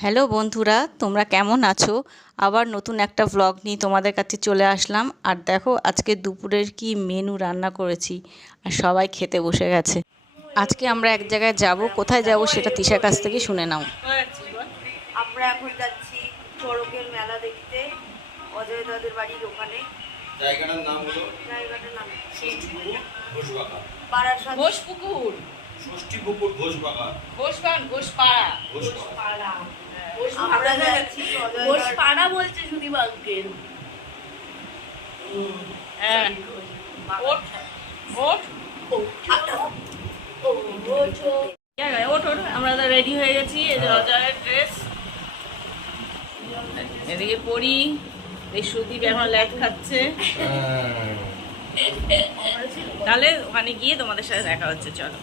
Hello বন্ধুরা, তোমরা কেমন আছো? আবার নতুন একটা ভ্লগ নিয়ে তোমাদের কাছে চলে আসলাম। আর দেখো আজকে দুপুরের কি মেনু রান্না করেছি, আর সবাই খেতে বসে গেছে। আজকে আমরা এক জায়গায় যাব, কোথায় যাব সেটা তিশার কাছ থেকে শুনে নাও। আমরা এখন যাচ্ছি চড়কের মেলা দেখতে, অজয় দাদের বাড়ির ওখানে। জায়গাটার নাম হলো বারাসাত ঘোষপুকুর, ষষ্ঠীপুকুর ঘোষবাগান। ঘোষবাগান, ঘোষপাড়া। আমরা যাচ্ছি অজয় দার- ঘোষপাড়া বলছে সুদীপ আঙ্কেল। হ্যাঁ, ওঠ, ওঠ। ওঠ, ওঠ। আমরা তো রেডি হয়ে গেছি। এই যে অজয়ের ড্রেস, এদিকে পরি, এই সুদীপ এখন ল্যাদ খাচ্ছে। তাহলে ওখানে গিয়ে তোমাদের সাথে দেখা হচ্ছে, চলো।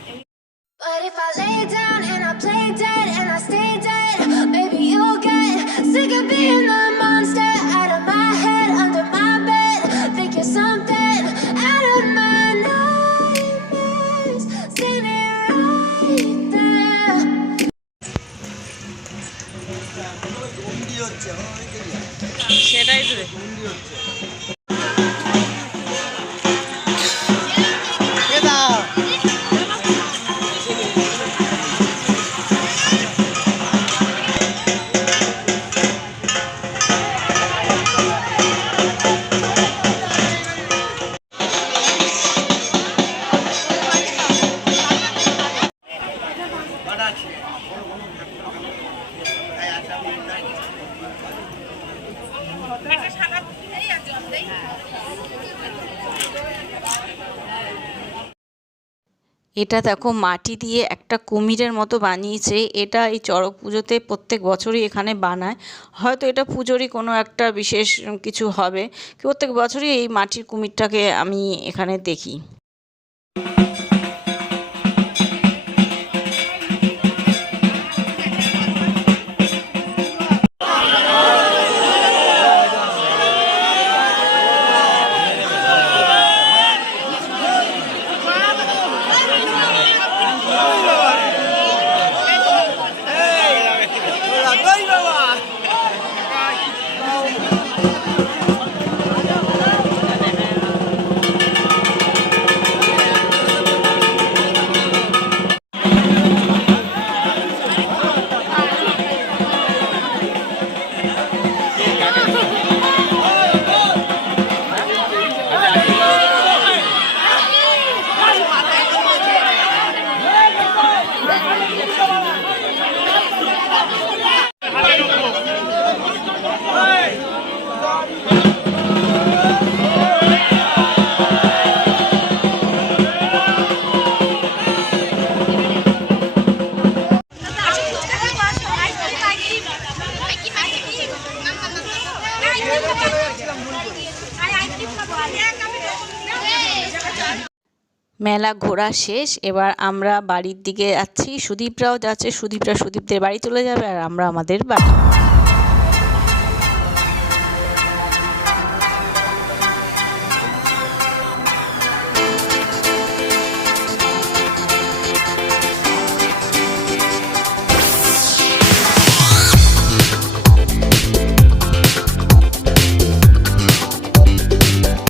But if I lay down and I play dead and I stay dead, baby you'll get sick of being the monster out of my head, under my bed, thinking something out of my nightmares, standing right there. সেটাই তো। এটা দেখো মাটি দিয়ে একটা কুমিরের মতো বানিয়েছে। এটা এই চড়ক পুজোতে প্রত্যেক বছরই এখানে বানায়। হয়তো এটা পুজোরই কোনো একটা বিশেষ কিছু হবে। প্রত্যেক বছরই এই মাটির কুমিরটাকে আমি এখানে দেখি। মেলা ঘোরা শেষ, এবার আমরা বাড়ির দিকে যাচ্ছি। সুদীপরাও যাচ্ছে, সুদীপদের বাড়ি চলে যাবে, আর আমরা আমাদের বাড়ি।